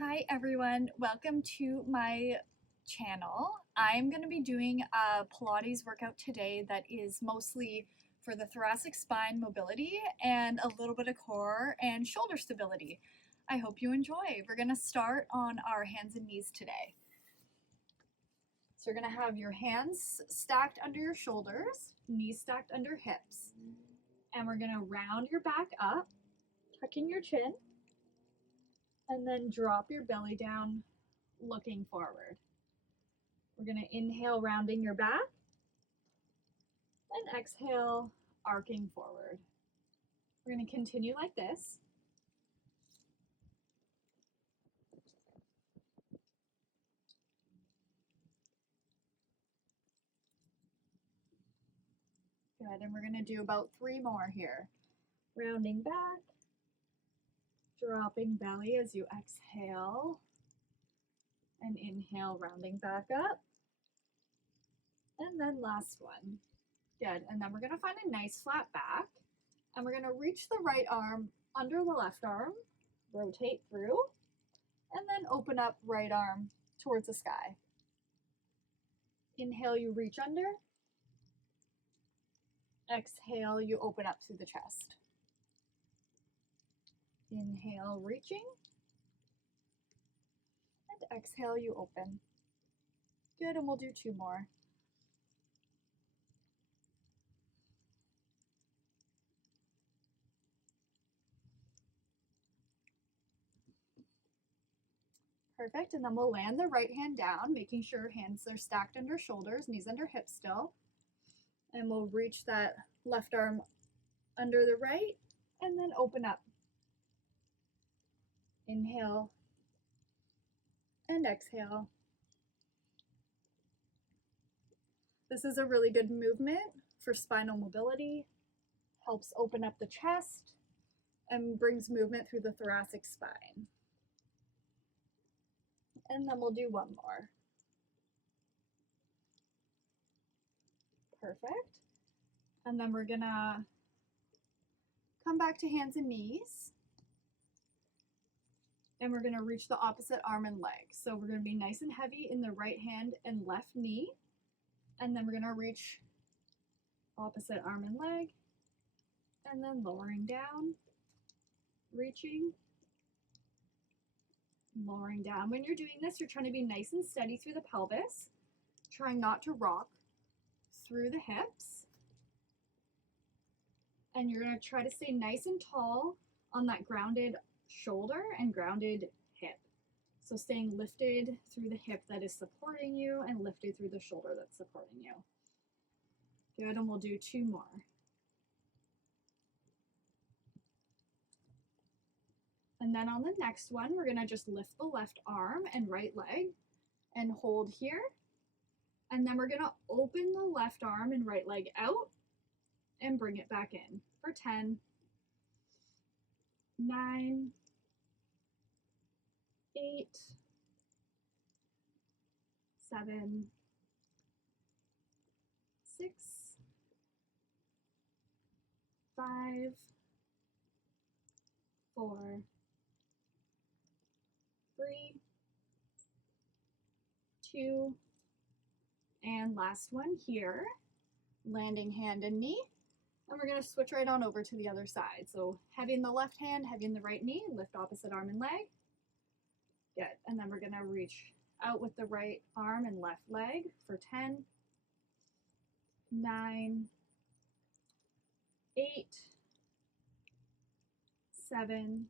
Hi everyone, welcome to my channel. I'm going to be doing a Pilates workout today that is mostly for the thoracic spine mobility and a little bit of core and shoulder stability. I hope you enjoy. We're going to start on our hands and knees today. So you're going to have your hands stacked under your shoulders, knees stacked under hips, and we're going to round your back up, tucking your chin, and then drop your belly down, looking forward. We're going to inhale, rounding your back, and exhale, arcing forward. We're going to continue like this. Good, and we're going to do about 3 more here. Rounding back, dropping belly as you exhale, and inhale, rounding back up. And then last one. Good, and then we're going to find a nice flat back, and we're going to reach the right arm under the left arm, rotate through, and then open up right arm towards the sky. Inhale, you reach under. Exhale, you open up through the chest. Inhale, reaching. And exhale, you open. Good, and we'll do 2 more. Perfect, and then we'll land the right hand down, making sure hands are stacked under shoulders, knees under hips still. And we'll reach that left arm under the right, and then open up. Inhale, and exhale. This is a really good movement for spinal mobility, helps open up the chest, and brings movement through the thoracic spine. And then we'll do 1 more. Perfect. And then we're gonna come back to hands and knees. And we're gonna reach the opposite arm and leg. So we're gonna be nice and heavy in the right hand and left knee. And then we're gonna reach opposite arm and leg. And then lowering down, reaching, lowering down. When you're doing this, you're trying to be nice and steady through the pelvis, trying not to rock through the hips. And you're going to try to stay nice and tall on that grounded shoulder and grounded hip. So staying lifted through the hip that is supporting you and lifted through the shoulder that's supporting you. Good, and we'll do 2 more. And then on the next one, we're gonna just lift the left arm and right leg and hold here. And then we're gonna open the left arm and right leg out and bring it back in for 10, 9, 8, 7, 6, 5, 4, 3, 2, and last one here, landing hand and knee. And we're going to switch right on over to the other side. So heavy in the left hand, heavy in the right knee, lift opposite arm and leg. Good, and then we're going to reach out with the right arm and left leg for 10, 9, 8, 7,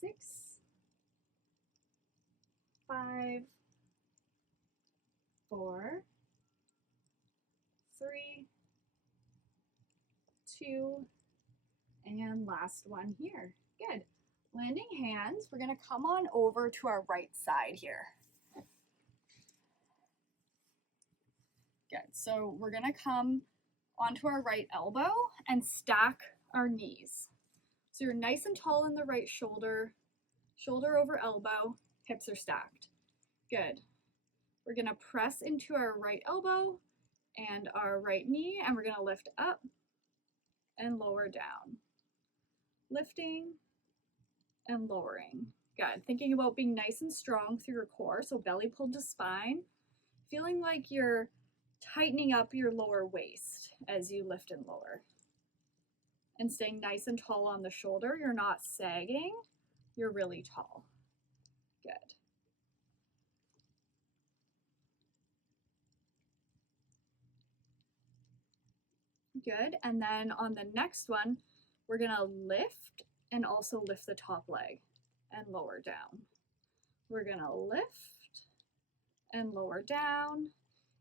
6, 5, 4, 3, 2, and last one here. Good. Landing hands, we're going to come on over to our right side here. Good. So we're going to come onto our right elbow and stack our knees. So you're nice and tall in the right shoulder, shoulder over elbow, hips are stacked. Good. We're going to press into our right elbow and our right knee, and we're going to lift up and lower down. Lifting and lowering. Good. Thinking about being nice and strong through your core, so belly pulled to spine. Feeling like you're tightening up your lower waist as you lift and lower. And staying nice and tall on the shoulder. You're not sagging, you're really tall. Good. Good. And then on the next one, we're gonna lift and also lift the top leg and lower down. We're gonna lift and lower down.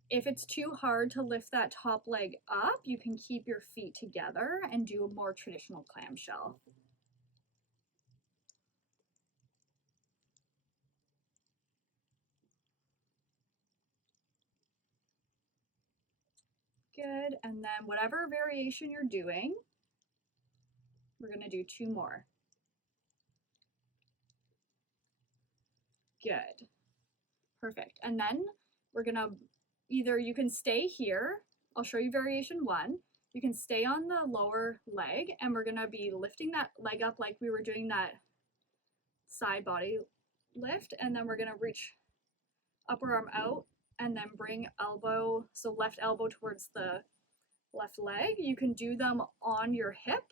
If it's too hard to lift that top leg up, you can keep your feet together and do a more traditional clamshell. Good, and then whatever variation you're doing, we're gonna do 2 more. Good, perfect. And then we're gonna you can stay here. I'll show you variation 1. You can stay on the lower leg and we're gonna be lifting that leg up like we were doing that side body lift, and then we're gonna reach upper arm out and then bring elbow, so left elbow towards the left leg. You can do them on your hip,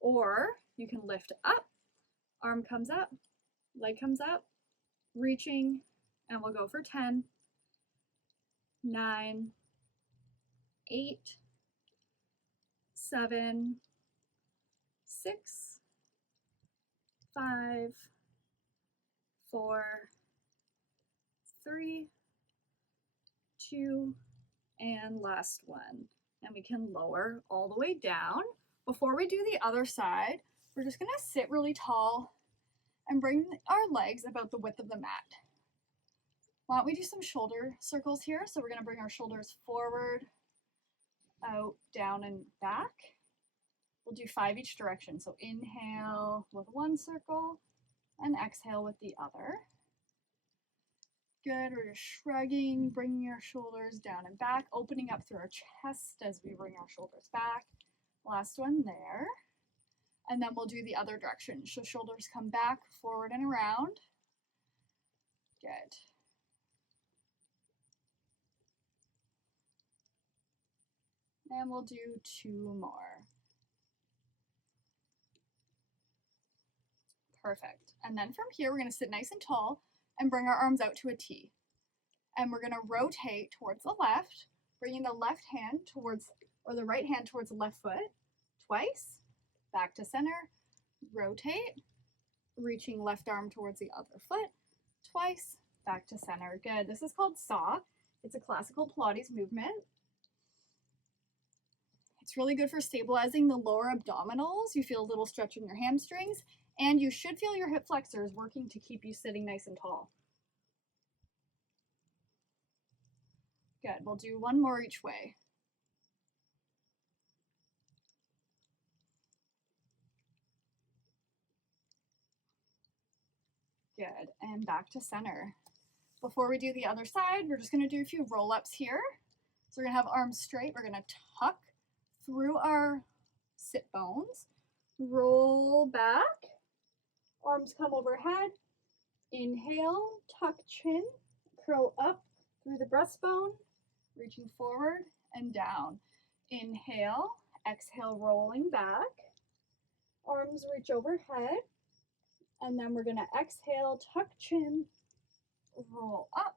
or you can lift up, arm comes up, leg comes up, reaching, and we'll go for 10, 9, 8, 7, 6, 5, 4, 3, 2, and last one. And we can lower all the way down. Before we do the other side, we're just gonna sit really tall and bring our legs about the width of the mat. Why don't we do some shoulder circles here? So we're gonna bring our shoulders forward, out, down, and back. We'll do 5 each direction. So inhale with one circle and exhale with the other. Good, we're just shrugging, bringing your shoulders down and back, opening up through our chest as we bring our shoulders back. Last one there. And then we'll do the other direction. So shoulders come back, forward and around. Good. And we'll do 2 more. Perfect. And then from here, we're gonna sit nice and tall and bring our arms out to a T. And we're gonna rotate towards the left, bringing the left hand towards, or the right hand towards the left foot twice, back to center, rotate, reaching left arm towards the other foot twice, back to center. Good. This is called saw. It's a classical Pilates movement. It's really good for stabilizing the lower abdominals. You feel a little stretch in your hamstrings, and you should feel your hip flexors working to keep you sitting nice and tall. Good, we'll do 1 more each way. Good, and back to center. Before we do the other side, we're just gonna do a few roll-ups here. So we're gonna have arms straight, we're gonna tuck through our sit bones, roll back, arms come overhead, inhale, tuck chin, curl up through the breastbone, reaching forward and down. Inhale, exhale, rolling back, arms reach overhead, and then we're gonna exhale, tuck chin, roll up,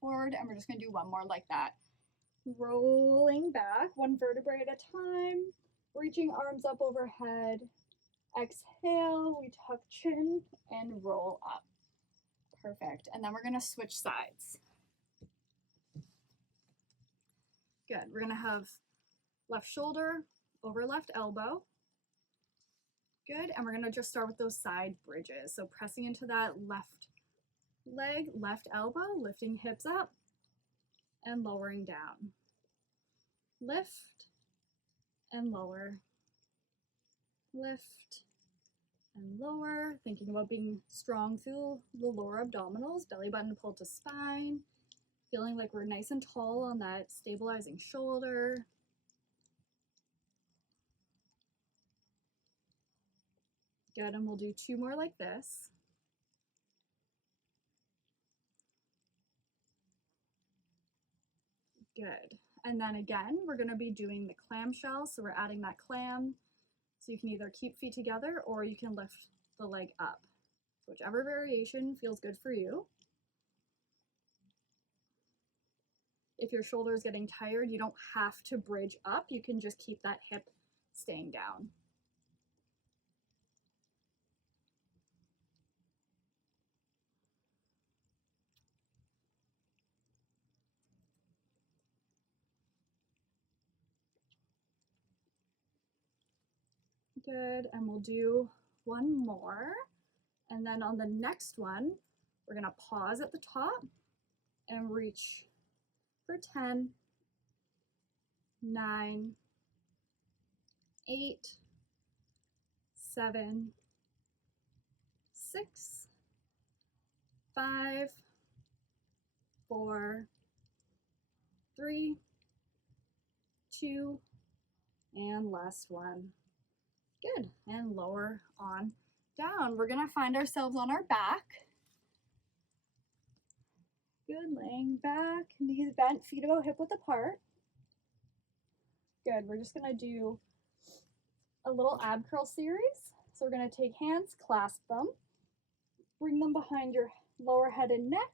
forward, and we're just gonna do 1 more like that. Rolling back, 1 vertebrae at a time, reaching arms up overhead. Exhale, we tuck chin and roll up. Perfect. And then we're gonna switch sides. Good. We're gonna have left shoulder over left elbow. Good. And we're gonna just start with those side bridges. So pressing into that left leg, left elbow, lifting hips up and lowering down. Lift and lower. Lift and lower. Thinking about being strong through the lower abdominals, belly button pulled to spine. Feeling like we're nice and tall on that stabilizing shoulder. Good, and we'll do 2 more like this. Good. And then again, we're going to be doing the clamshell, so we're adding that clam. So you can either keep feet together or you can lift the leg up. So whichever variation feels good for you. If your shoulder is getting tired, you don't have to bridge up. You can just keep that hip staying down. Good, and we'll do 1 more. And then on the next one, we're gonna pause at the top and reach for 10, 9, 8, 7, 6, 5, 4, 3, 2, and last one. Good, and lower on down. We're gonna find ourselves on our back. Good, laying back, knees bent, feet about hip width apart. Good, we're just gonna do a little ab curl series. So we're gonna take hands, clasp them, bring them behind your lower head and neck.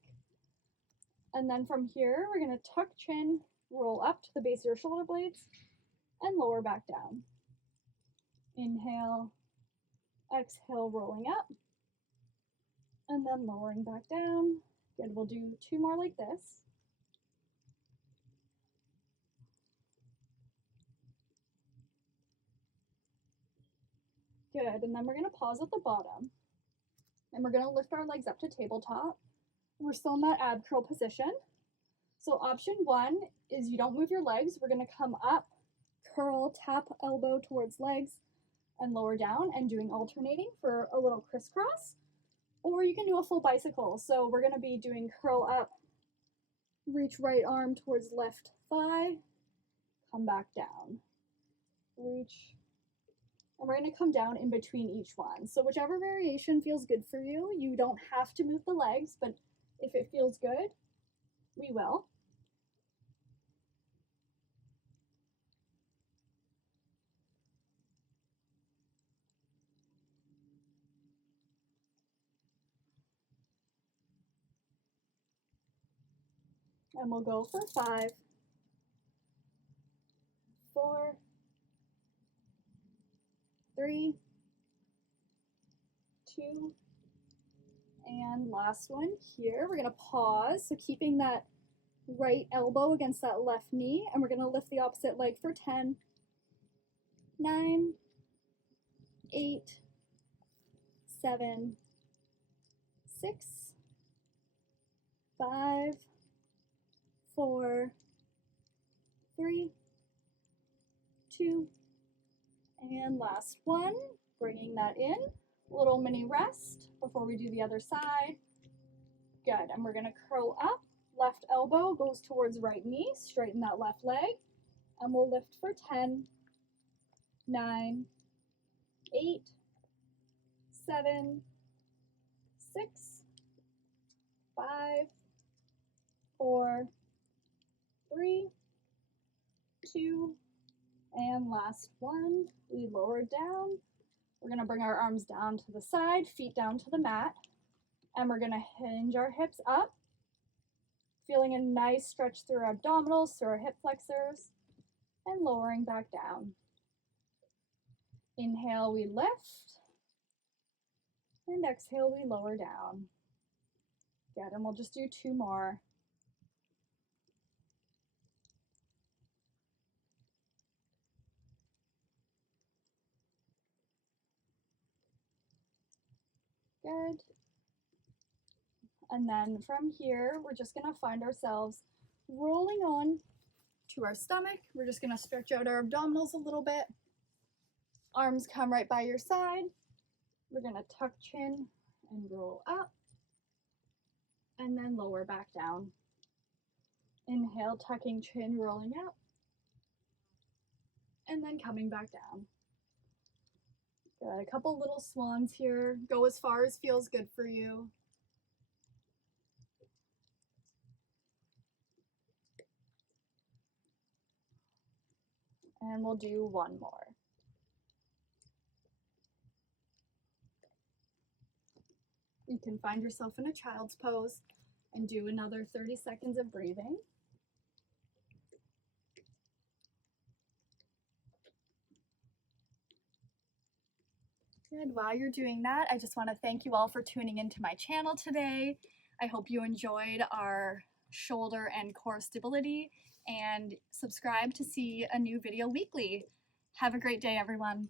And then from here, we're gonna tuck chin, roll up to the base of your shoulder blades, and lower back down. Inhale, exhale, rolling up, and then lowering back down. Good, we'll do 2 more like this. Good, and then we're gonna pause at the bottom, and we're gonna lift our legs up to tabletop. We're still in that ab curl position. So option 1 is you don't move your legs. We're gonna come up, curl, tap elbow towards legs, and lower down, and doing alternating for a little crisscross. Or you can do a full bicycle. So we're gonna be doing curl up, reach right arm towards left thigh, come back down, reach, and we're gonna come down in between each one. So whichever variation feels good for you, you don't have to move the legs, but if it feels good, we will. And we'll go for 5, 4, 3, 2, and last one here. We're gonna pause, so keeping that right elbow against that left knee, and we're gonna lift the opposite leg for 10, 9, 8, 7, 6, 5, 4, 3, 2, and last one. Bringing that in, little mini rest before we do the other side. Good, and we're gonna curl up, left elbow goes towards right knee, straighten that left leg, and we'll lift for 10, 9, 8, 7, 6, 5, 4, 3, 2, and last one. We lower down. We're gonna bring our arms down to the side, feet down to the mat, and we're gonna hinge our hips up, feeling a nice stretch through our abdominals, through our hip flexors, and lowering back down. Inhale, we lift, and exhale, we lower down. Good, and we'll just do 2 more. Good. And then from here, we're just gonna find ourselves rolling on to our stomach. We're just gonna stretch out our abdominals a little bit. Arms come right by your side. We're gonna tuck chin and roll up, and then lower back down. Inhale, tucking chin, rolling up, and then coming back down. Good. A couple little swans here. Go as far as feels good for you. And we'll do one more. You can find yourself in a child's pose and do another 30 seconds of breathing. Good. While you're doing that, I just want to thank you all for tuning into my channel today. I hope you enjoyed our shoulder and core stability, and subscribe to see a new video weekly. Have a great day, everyone.